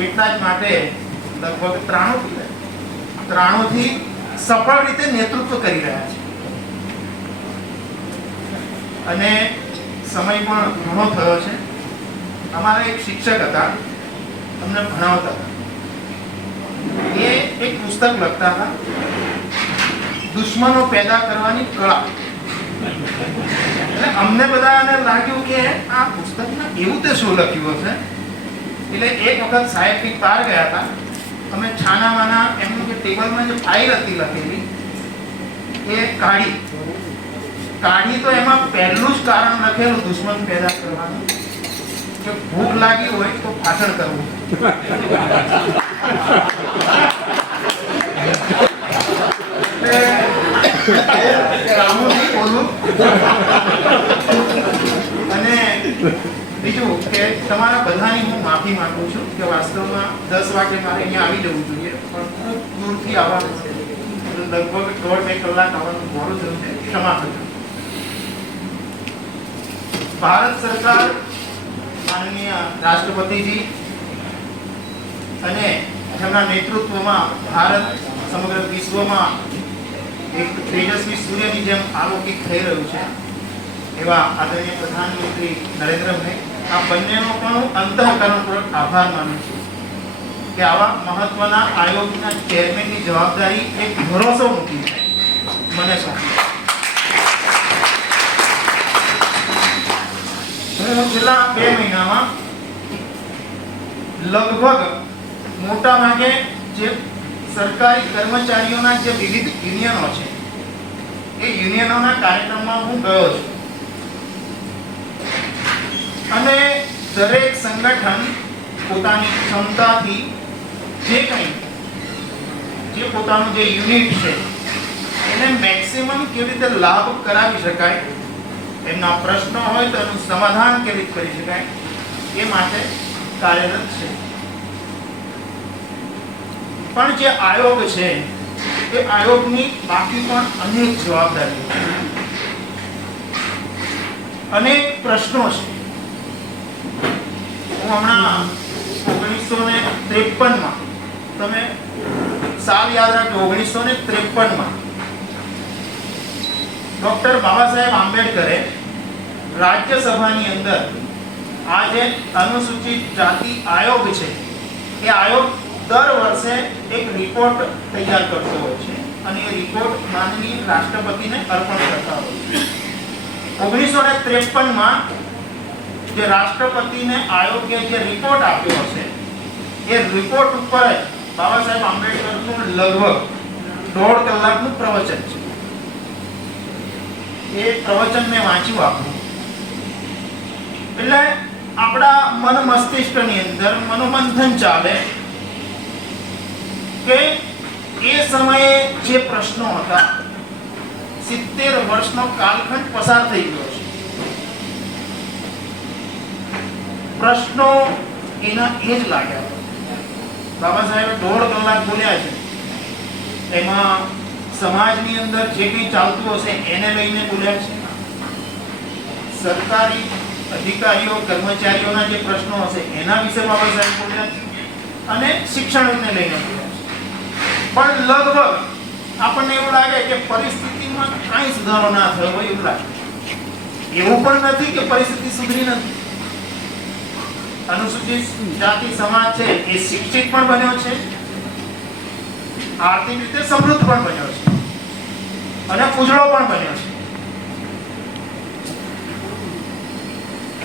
એટલા જ માટે લગભગ 93 થી સફળ રીતે નેતૃત્વ કરી રહ્યા છે અને સમય પણ ઘણો થયો છે. અમારા એક શિક્ષક હતા, અમને ભણાવતા હતા. એ એક પુસ્તક લખતા હતા, દુશ્મનો પેદા કરવાની કળા. એટલે અમને બધાને લાગ્યું કે આ પુસ્તકમાં એવું તે શું લખ્યું હશે. એટલે એક વખત સાહેબ ની પાર ગયા હતા. અમે છાના માના એમનું જે ટેબલમાં જે ફાઇલ હતી લખેલી એ કાઢી તો એમાં પહેલું જ કારણ લખેલું દુશ્મન પેદા કરવાનું, કે ભૂખ લાગી હોય તો ભાષણ કરવું. અને બીજું કે તમારા બધાની હું માફી માંગુ છું કે વાસ્તવમાં 10 વાગે મારે અહીંયા આવી જવું જોઈએ, પણ ખૂબ દૂરથી આવવાનું છે. લગભગ 1.5-2 કલાક આવવાનું મોડું થયું છે, ક્ષમા કરજો. ભારત સરકાર, માનનીય રાષ્ટ્રપતિજી અને તેમના નેતૃત્વમાં ભારત સમગ્ર વિશ્વમાં એક તેજસ્વી સૂર્યની જેમ આલોકિત થઈ રહ્યું છે. એવા આદરણીય પ્રધાનમંત્રી નરેન્દ્રભાઈ, આ બંનેનો પણ હું અંતઃકરણપૂર્વક આભાર માનું છું કે આવા મહત્વના આયોગના ચેરમેનની જવાબદારી એક ભરોસો મૂકી મને સોંપી. હું છેલ્લા 2 મહિનામાં લગભગ મોટા ભાગે જે સરકારી કર્મચારીઓના જે વિવિધ યુનિયનો છે એ યુનિયનોના કાર્યક્રમમાં હું ગયો છું અને દરેક સંગઠન પોતાની ક્ષમતાથી જે પોતાનું જે યુનિટ છે એને મેક્સિમમ કેવી રીતે લાભ કરાવી શકાય, એમના પ્રશ્નો હોય તો એનું સમાધાન કેવી રીતે કરી શકાય એ માટે કાર્યરત છે. પણ જે આયોગ છે એ આયોગની બાકી પણ અનેક જવાબદારીઓ છે, અનેક પ્રશ્નો છે. હું હમણાં 1953માં, તમે સાલ યાદ રાખજો, 1953માં ડોક્ટર બાબા સાહેબ આંબેડકરે રાજ્યસભાની અંદર આ જે અનુસૂચિત જાતિ આયોગ છે એ આયોગ દર વર્ષે એક રિપોર્ટ તૈયાર કરતો હોય છે અને એ રિપોર્ટ માનનીય રાષ્ટ્રપતિને અર્પણ કરતા હોય છે. 1953માં જે રાષ્ટ્રપતિને આયોગે જે રિપોર્ટ આપ્યો હશે એ રિપોર્ટ ઉપર બાબા સાહેબ આંબેડકરનું લગભગ 1.5 કલાકનું પ્રવચન છે. એ પ્રવચન મેં વાંચ્યું આપ્યું. એટલે આપણા મન મસ્તિષ્કની અંદર મનોમંથન ચાલે કે એ સમયે જે પ્રશ્નો હતા, 70 વર્ષનો કાલખંડ પસાર થઈ ગયો છે. પ્રશ્નો એના એ જ લાગ્યા. બાબા સાહેબે 1.5 કલાક બોલ્યા છે. એમાં સમાજની અંદર જે કંઈ ચાલતું હશે એને લઈને બોલ્યા છે, સરકારી અધિકારીઓ કર્મચારીઓના જે પ્રશ્નો હશે એના વિશે બાબા સાહેબ બોલ્યા છે અને શિક્ષણને લઈને બોલ્યા છે. પણ લગભગ આપણને એવું લાગે કે પરિસ્થિતિમાં કાંઈ સુધારો ના થયો હોય એવું લાગે. એવું પણ નથી કે પરિસ્થિતિ સુધરી નથી. અનુસૂચિત જાતિ સમાજ છે એ શિક્ષિત પણ બન્યો છે, આર્થિક રીતે સમૃદ્ધ પણ બન્યો છે અને ઉજળો પણ બન્યો છે.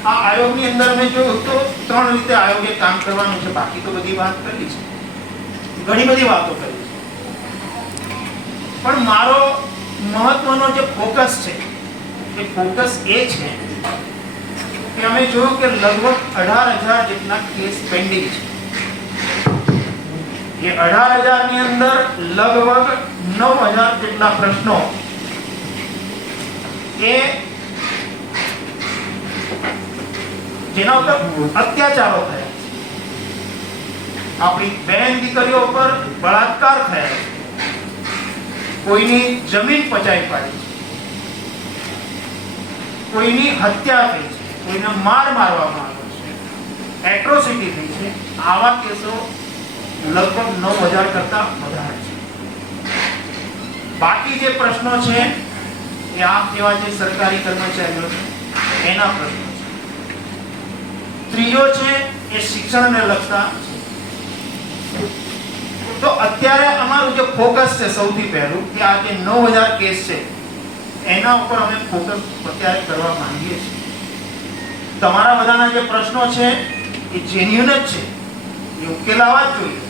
આ આયોગની અંદર મેં જોયું તો 3 રીતે આયોગે કામ કરવાનું છે. બાકી તો બધી વાત કરી છે, ઘણી બધી વાતો કરી છે, પણ મારો મહત્વનો જે ફોકસ છે એ ફોકસ એ છે કે અમે જોયું કે લગભગ 18,000 જેટલા કેસ પેન્ડિંગ છે. એ 18,000 ની અંદર લગભગ 9,000 જેટલા પ્રશ્નો એ જેના ઉપર અત્યાચારો થયા, આપણી બહેન દીકરીઓ પર બળાત્કાર થયા, કોઈની જમીન પચાવી પાડી, કોઈની હત્યા થઈ છે, કોઈને મારવામાં આવ્યો છે, એટ્રોસિટી થઈ છે, આવા કેસો લગભગ 9000 કરતા વધારે છે. બાકી જે પ્રશ્નો છે એ આપ જેવા જે સરકારી કર્મચારીઓ છે એના પ્રશ્નો છે. ત્રીજો છે એ શિક્ષણને લગતા છે. તો અત્યારે અમારું જે ફોકસ છે સૌથી પહેલું કે આ જે 9000 કેસ છે એના ઉપર અમે ફોકસ અત્યારે કરવા માંગીએ છીએ. તમારા બધાના જે પ્રશ્નો છે એ જેન્યુન જ છે, એ ઉકેલાવા જ જોઈએ,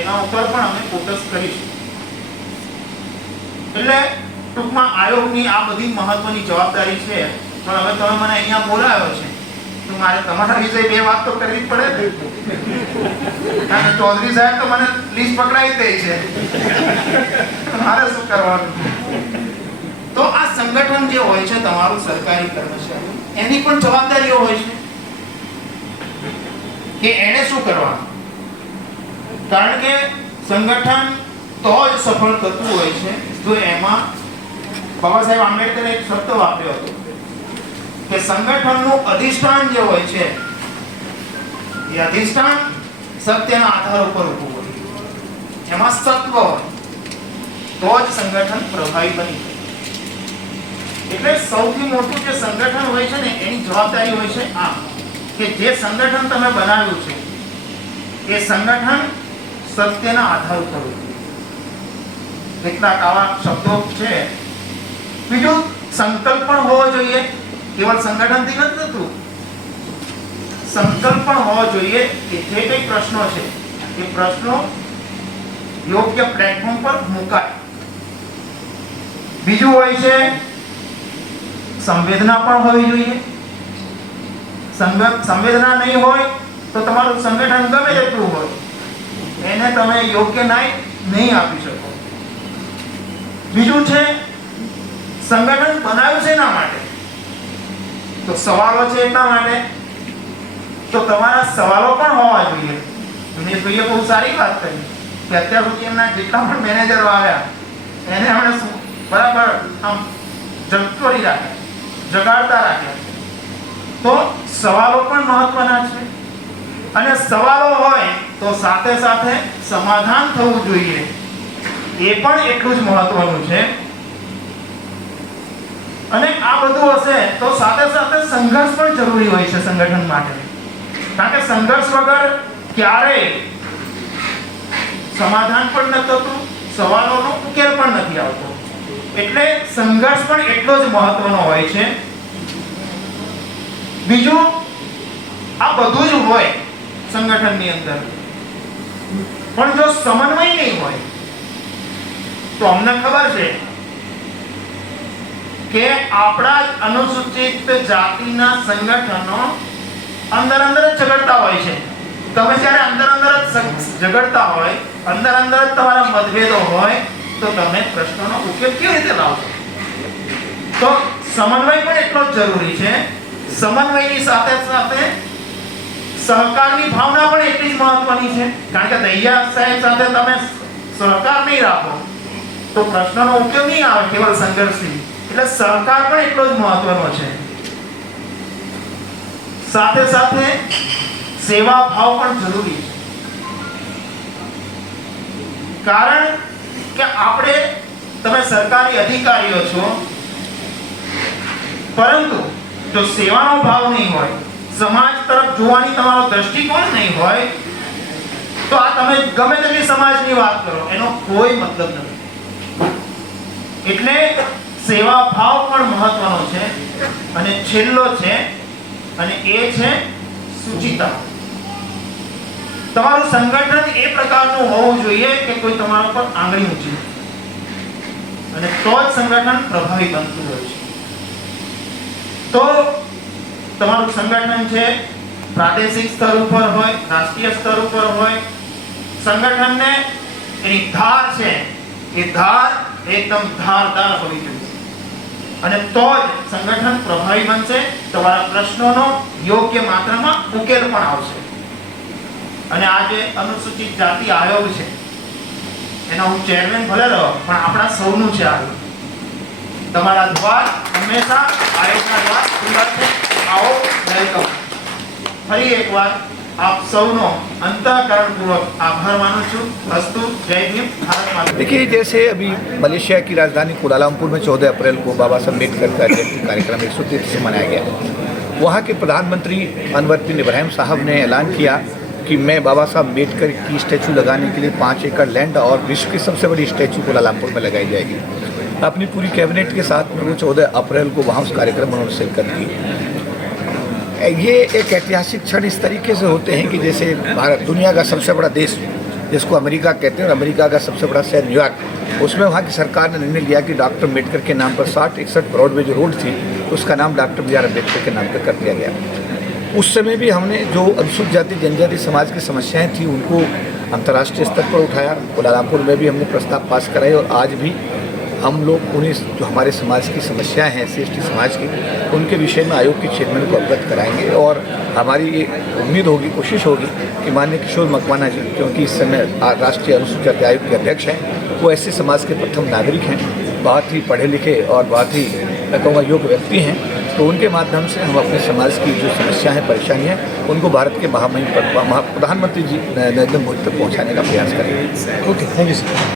એના ઉપર પણ અમે ફોકસ કરીશું. એટલે ટૂંકમાં આયોગની આ બધી મહત્વની જવાબદારી છે. પણ હવે તમે મને અહીંયા બોલાવ્યો છે તો મારે તમારા વિશે બે વાત તો કરવી જ પડે ને. અને ચૌધરી સાહેબ તો મને લિસ્ટ પકડાઈ દે છે, મારે શું કરવાનું? તો આ સંગઠન જે હોય છે તમારું સરકારી કર્મચારી, એની પણ જવાબદારીઓ હોય છે કે એને શું કરવાનું. કારણ કે સંગઠન તો જ સફળ થતું હોય છે જો એમાં બાબા સાહેબ આંબેડકરે એક શબ્દ વાપર્યો હતો કે સંગઠનનું અધિષ્ઠાન જે હોય છે એ અધિષ્ઠાન સત્યના આધાર ઉપર ઊભું હોય, એમાં સત્વ હોય તો જ સંગઠન પ્રભાવી બની શકે. એટલે સૌથી મોટું જે સંગઠન હોય છે ને એની જવાબદારી હોય છે આ કે જે સંગઠન તમે બનાવ્યું છે એ સંગઠન સત્યના આધાર ઉપર હોય. કેટલાક આવા શબ્દો છે. બીજું સંકલ્પ પણ હોવો જોઈએ, કેવળ સંગઠનથી નથી થતું. સંકલ્પ પણ હોવો જોઈએ કે જે કઈ પ્રશ્નો છે એ પ્રશ્નો યોગ્ય પ્લેટફોર્મ પર મુકાય. બીજું હોય છે સંવેદના પણ હોવી જોઈએ. સંવેદના નહીં હોય તો તમારું સંગઠન ગમે તેટલું હોય એને તમે યોગ્ય ન્યાય નહીં આપી શકો. બીજું છે સંગઠન બનાવ્યું છે એના માટે, તો સવાલો છે એટલા માટે, તો તમારા સવાલો પણ હોવા જોઈએ. દિનેશભાઈએ બહુ સારી વાત કરી કે અત્યાર સુધી એમના જેટલા પણ મેનેજરો આવ્યા એને એમણે બરાબર આમ જગતોડી રાખ્યા, જગાડતા રાખ્યા. તો સવાલો પણ મહત્વના છે અને સવાલો હોય તો સાથે સાથે સમાધાન થવું જોઈએ, એ પણ એટલું જ મહત્વનું છે. અને આ બધું હશે તો સાથે સાથે સંઘર્ષ પણ જરૂરી હોય છે સંગઠન માટે. કારણ કે સંઘર્ષ વગર ક્યારેય સમાધાન પણ ન થતું, સવાલોનો ઉકેલ પણ નથી આવતો. એટલે સંઘર્ષ પણ એટલો જ મહત્વનો હોય છે. બીજું આ બધું જ હોય સંગઠનની અંદર, પણ જો સમન્વય નહીં હોય તો અમને ખબર છે કે આપણા અનુસૂચિત જાતિના સંગઠનો અંદર જ ઝઘડતા હોય છે. તમે જ્યારે અંદર જ ઝઘડતા હોય, અંદર જ તમારા મતભેદો હોય તો તમે પ્રશ્નોનો ઉકેલ કેવી રીતે લાવશો? તો સમન્વય પણ એટલો જ જરૂરી છે. સમન્વયની સાથે સાથે સહકારની ભાવના પણ એટલી જ મહત્વની છે. કારણ કે દૈયા સાહેબ સાથે તમે સહકાર નહીં રાખો તો પ્રશ્નનો ઉકેલ નહીં આવે, કેવળ સંઘર્ષથી. એટલે સહકાર પણ એટલો જ મહત્વનો છે. સાથે સાથે સેવા ભાવ પણ જરૂરી છે. કારણ કે આપણે, તમે સરકારી અધિકારીઓ છો, પરંતુ જો સેવાનો ભાવ નહીં હોય, સમાજ તરફ જોવાની તમારો દ્રષ્ટિકોણ નહીં હોય તો આ તમે ગમે તેટલી સમાજની વાત કરો એનો કોઈ મતલબ નથી. એટલે સેવા ભાવ પણ મહત્વનો છે. અને છેલ્લો છે અને એ છે સુચિતા. તમારું સંગઠન એ પ્રકારનું હોવું જોઈએ કે કોઈ તમારા પર આંગળી ઊંચી, અને તો જ સંગઠન પ્રભાવી બનતું હોય છે. તો તમારું સંગઠન છે પ્રાદેશિક સ્તર ઉપર હોય, રાષ્ટ્રીય સ્તર ઉપર હોય, સંગઠનને એની ધાર છે એ ધાર એકદમ ધારદાર હોવી જોઈએ, અને તો જ સંગઠન પ્રભાવી બનશે. તમારા પ્રશ્નોનો યોગ્ય માત્રામાં ઉકેલ પણ આવશે. અને આ જે અનુસૂચિત જાતિ આયોગ છે એના હું ચેરમેન ભલે રહો, પણ આપણા સૌનું છે આયોગ. તમારા દ્વાર હંમેશા આયોગના દ્વાર ખુલ્લા છે. આવો, વેલકમ. ફરી એકવાર આપ સૌનો અંતઃકરણપૂર્વક આભાર માનું છું. અસ્તુ. જય ભીમ. ભારત માતા. देखिए, जैसे अभी मलेशिया की राजधानी कुआलालंपुर में 14 अप्रैल को बाबा साहब अम्बेडकर का जयंती कार्यक्रम 130 से मनाया गया. वहाँ के प्रधानमंत्री अनवर बिन इब्राहिम साहब ने ऐलान किया कि मैं बाबा साहब अम्बेडकर की स्टैचू लगाने के लिए 5 एकड़ लैंड और विश्व की सबसे बड़ी स्टैचू कुआलालंपुर में लगाई जाएगी. अपनी पूरी कैबिनेट के साथ में वो 14 अप्रैल को वहाँ उस कार्यक्रम में उन्होंने शिरकत की. ये एक ऐतिहासिक क्षण इस तरीके से होते हैं कि जैसे भारत दुनिया का सबसे बड़ा देश जिसको अमेरिका कहते हैं और अमेरिका का सबसे बड़ा शहर न्यूयॉर्क, उसमें वहाँ की सरकार ने निर्णय लिया कि डॉक्टर अम्बेडकर के नाम पर 60-61 ब्रॉडवे जो रोड थी उसका नाम डॉक्टर बी आर अम्बेडकर के नाम पर कर दिया गया. उस समय भी हमने जो अनुसूचित जाति जनजाति समाज की समस्याएं थी उनको अंतर्राष्ट्रीय स्तर पर उठाया. कुआलालंपुर में भी हमने प्रस्ताव पास कराए और आज भी हम लोग उन्हें जो हमारे समाज की समस्याएं हैं SC ST समाज की उनके विषय में आयोग के चेयरमैन को अवगत कराएंगे. और हमारी ये उम्मीद होगी, कोशिश होगी कि माननीय किशोर मकवाना जी, क्योंकि इस समय राष्ट्रीय अनुसूचित जाति आयोग के अध्यक्ष हैं, वो ऐसे समाज के प्रथम नागरिक हैं, बहुत ही पढ़े लिखे और बहुत ही मैं कहूँगा योग्य व्यक्ति हैं. तो उनके माध्यम से हम अपने समाज की जो समस्या है, परेशानी है, उनको भारत के प्रधानमंत्री जी नरेंद्र मोदी तक पहुँचाने का प्रयास करेंगे. Okay, thank you sir.